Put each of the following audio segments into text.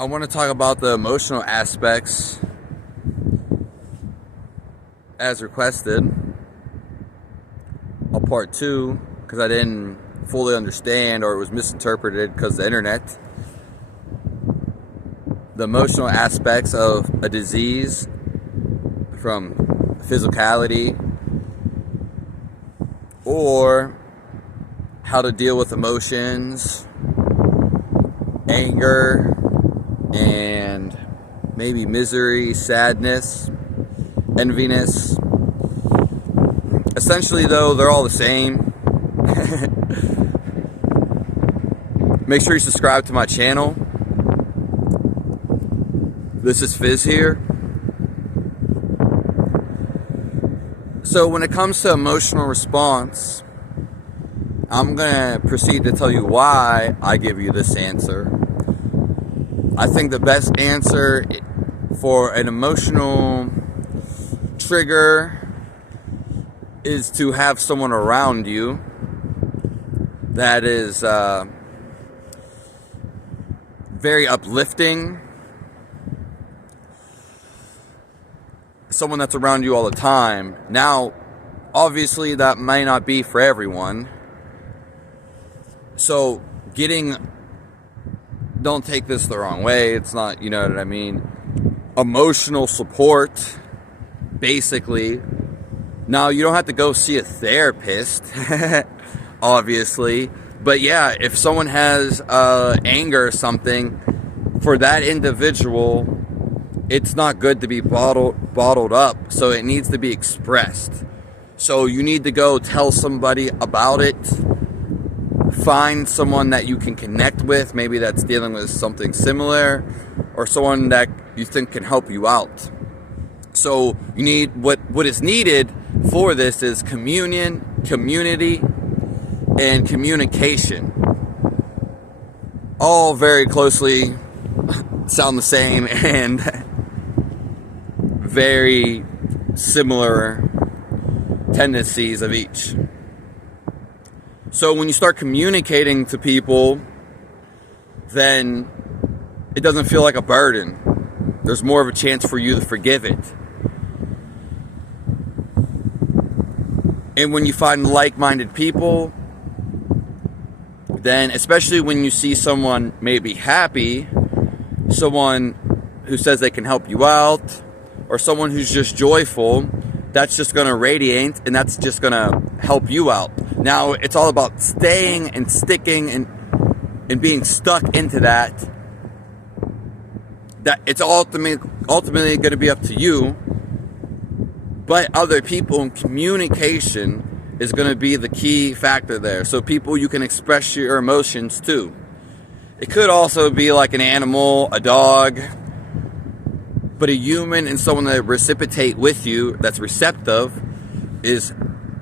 I want to talk about the emotional aspects as requested. A part 2, because I didn't fully understand or it was misinterpreted because of the internet. The emotional aspects of a disease, from physicality, or how to deal with emotions, anger, and maybe misery, sadness, enviness. Essentially, though, they're all the same. Make sure you subscribe to my channel. This is Fizz here. So when it comes to emotional response, I'm going to proceed to tell you why I give you this answer. I think the best answer for an emotional trigger is to have someone around you that is very uplifting. Someone that's around you all the time. Now, obviously that may not be for everyone. So don't take this the wrong way. It's not, you know what I mean? Emotional support, basically. Now, you don't have to go see a therapist, obviously. But yeah, if someone has anger or something, for that individual, it's not good to be bottled up. So it needs to be expressed. So you need to go tell somebody about it. Find someone that you can connect with, maybe that's dealing with something similar, or someone that you think can help you out. So you need what is needed for this is communion, community, and communication. All very closely sound the same and very similar tendencies of each. So when you start communicating to people, then it doesn't feel like a burden. There's more of a chance for you to forgive it. And when you find like-minded people, then especially when you see someone maybe happy, someone who says they can help you out, or someone who's just joyful, that's just going to radiate and that's just going to help you out. Now, it's all about staying and sticking and being stuck into that. That it's ultimately going to be up to you. But other people and communication is going to be the key factor there. So people you can express your emotions to. It could also be like an animal, a dog, but a human and someone that reciprocate with you, that's receptive, is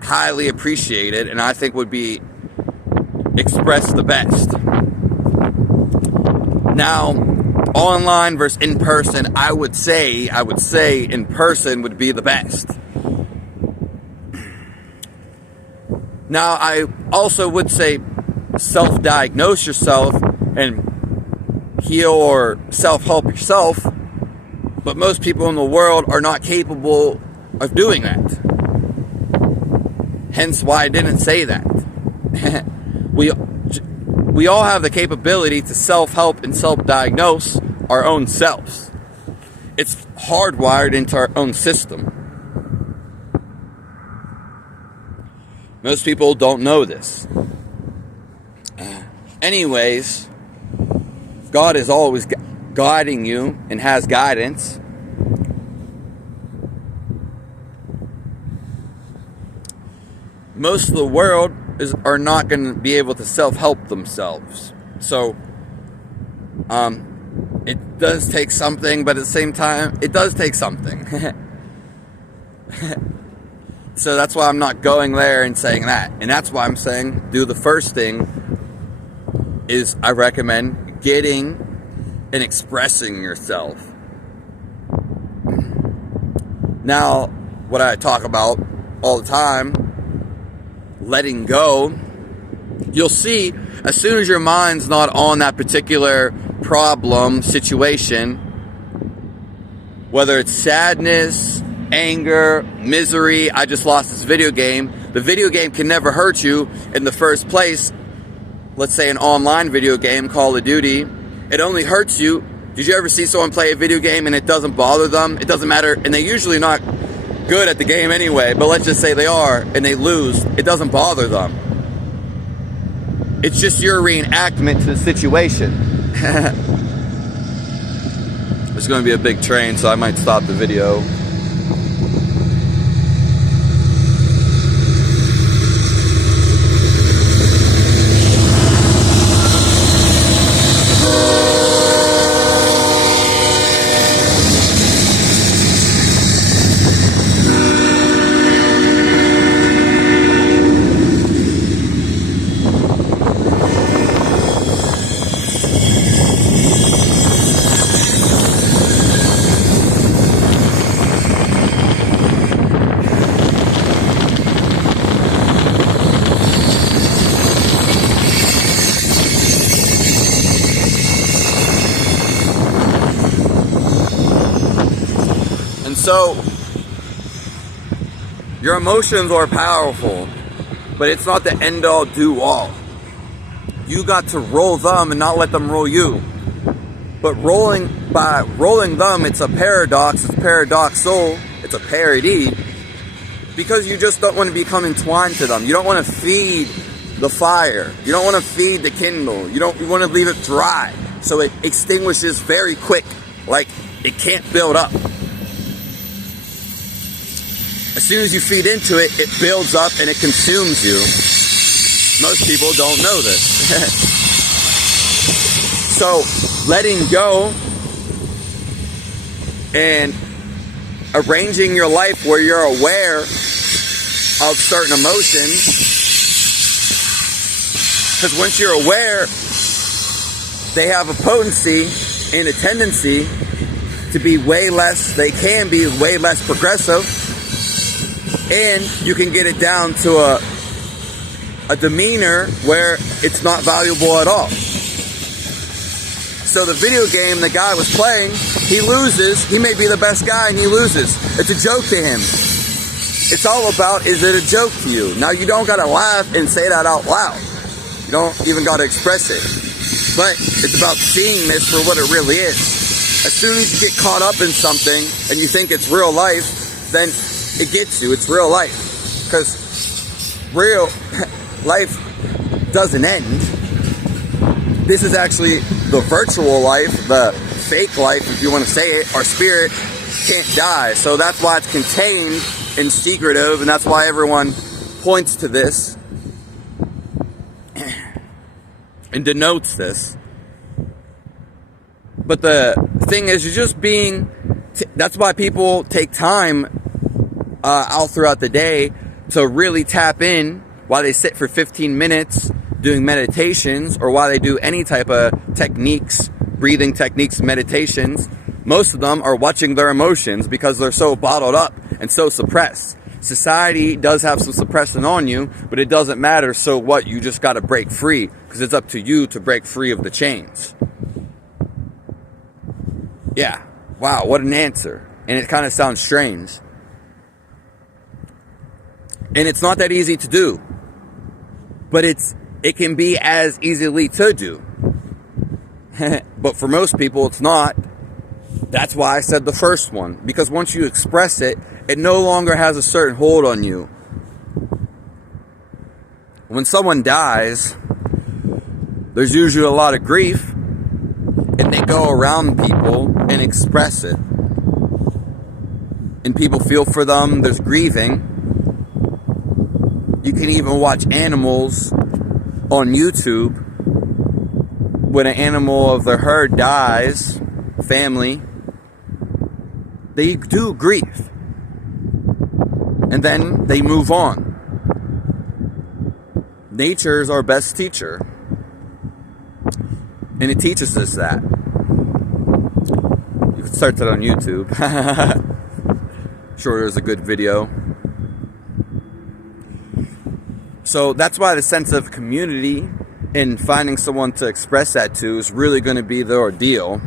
highly appreciated and I think would be expressed the best. Now, online versus in person, I would say in person would be the best. Now, I also would say self-diagnose yourself and heal or self-help yourself, but most people in the world are not capable of doing that. Hence why I didn't say that. We all have the capability to self-help and self-diagnose our own selves. It's hardwired into our own system. Most people don't know this. Anyways, God is always guiding you and has guidance. Most of the world are not going to be able to self-help themselves. So, it does take something, but at the same time, it does take something. So that's why I'm not going there and saying that. And that's why I'm saying do the first thing is I recommend getting and expressing yourself. Now, what I talk about all the time, letting go, you'll see as soon as your mind's not on that particular problem, situation, whether it's sadness, anger, misery, I just lost this video game. The video game can never hurt you in the first place. Let's say an online video game, Call of Duty. It only hurts you. Did you ever see someone play a video game and it doesn't bother them? It doesn't matter, and they're usually not good at the game anyway, but let's just say they are and they lose. It doesn't bother them. It's just your reenactment to the situation. There's going to be a big train, so I might stop the video. So, your emotions are powerful, but it's not the end-all, do-all. You got to roll them and not let them roll you. But by rolling them, it's a paradox, it's paradoxal, it's a parody, because you just don't want to become entwined to them. You don't want to feed the fire. You don't want to feed the kindle. You want to leave it dry, so it extinguishes very quick, like it can't build up. As soon as you feed into it, it builds up and it consumes you. Most people don't know this. So, letting go and arranging your life where you're aware of certain emotions. Because once you're aware, they have a potency and a tendency to be they can be way less progressive. And you can get it down to a demeanor where it's not valuable at all. So the video game the guy was playing, he loses. He may be the best guy and he loses. It's a joke to him. It's all about, is it a joke to you? Now, you don't got to laugh and say that out loud. You don't even got to express it. But it's about seeing this for what it really is. As soon as you get caught up in something and you think it's real life, then it gets you. It's real life. Because real life doesn't end. This is actually the virtual life, the fake life, if you want to say it. Our spirit can't die. So that's why it's contained and secretive, and that's why everyone points to this and denotes this. But the thing is, you're just that's why people take time out throughout the day to really tap in, while they sit for 15 minutes doing meditations, or while they do any type of techniques, breathing techniques, meditations. Most of them are watching their emotions because they're so bottled up and so suppressed. Society does have some suppression on you, but it doesn't matter. So what? You just got to break free, because it's up to you to break free of the chains. Yeah. Wow, what an answer. And it kind of sounds strange. And it's not that easy to do. But it can be as easily to do. But for most people, it's not. That's why I said the first one. Because once you express it, it no longer has a certain hold on you. When someone dies, there's usually a lot of grief. And they go around people and express it. And people feel for them. There's grieving. You can even watch animals on YouTube. When an animal of the herd dies, family, they do grieve. And then they move on. Nature is our best teacher. And it teaches us that. You can search it on YouTube. Sure, there's a good video. So that's why the sense of community And finding someone to express that to is really going to be the ordeal.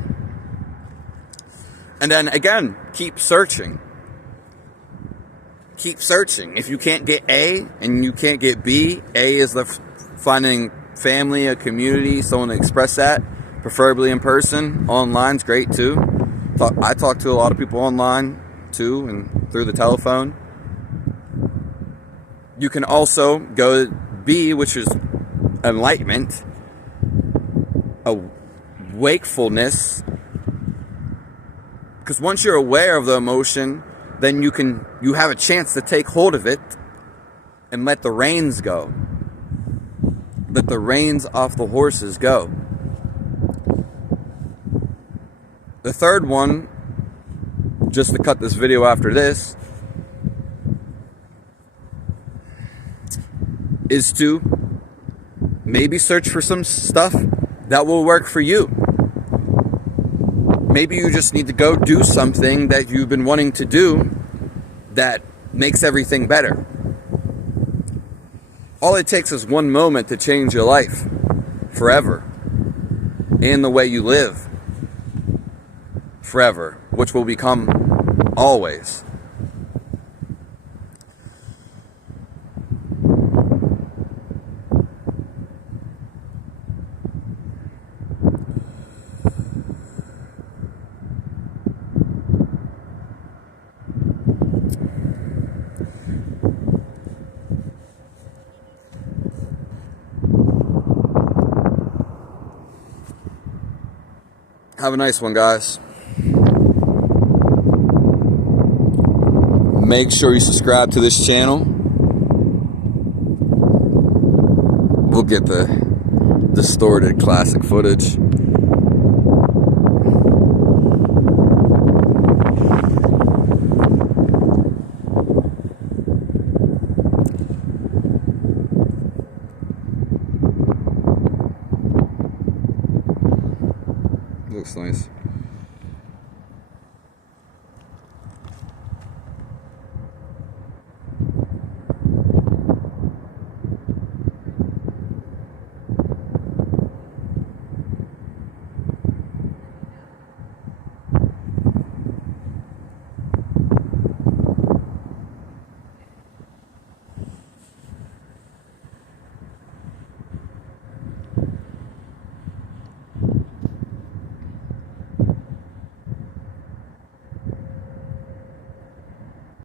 And then again, keep searching. Keep searching. If you can't get A and you can't get B, A is finding family, a community, someone to express that, preferably in person. Online's great too. I talk to a lot of people online too, and through the telephone. You can also go B, which is enlightenment, a wakefulness, because once you're aware of the emotion, then you have a chance to take hold of it and let the reins go. Let the reins off the horses go. The third one, just to cut this video after this, is to maybe search for some stuff that will work for you. Maybe you just need to go do something that you've been wanting to do that makes everything better. All it takes is one moment to change your life forever, and the way you live forever, which will become always. Have a nice one, guys. Make sure you subscribe to this channel. We'll get the distorted classic footage.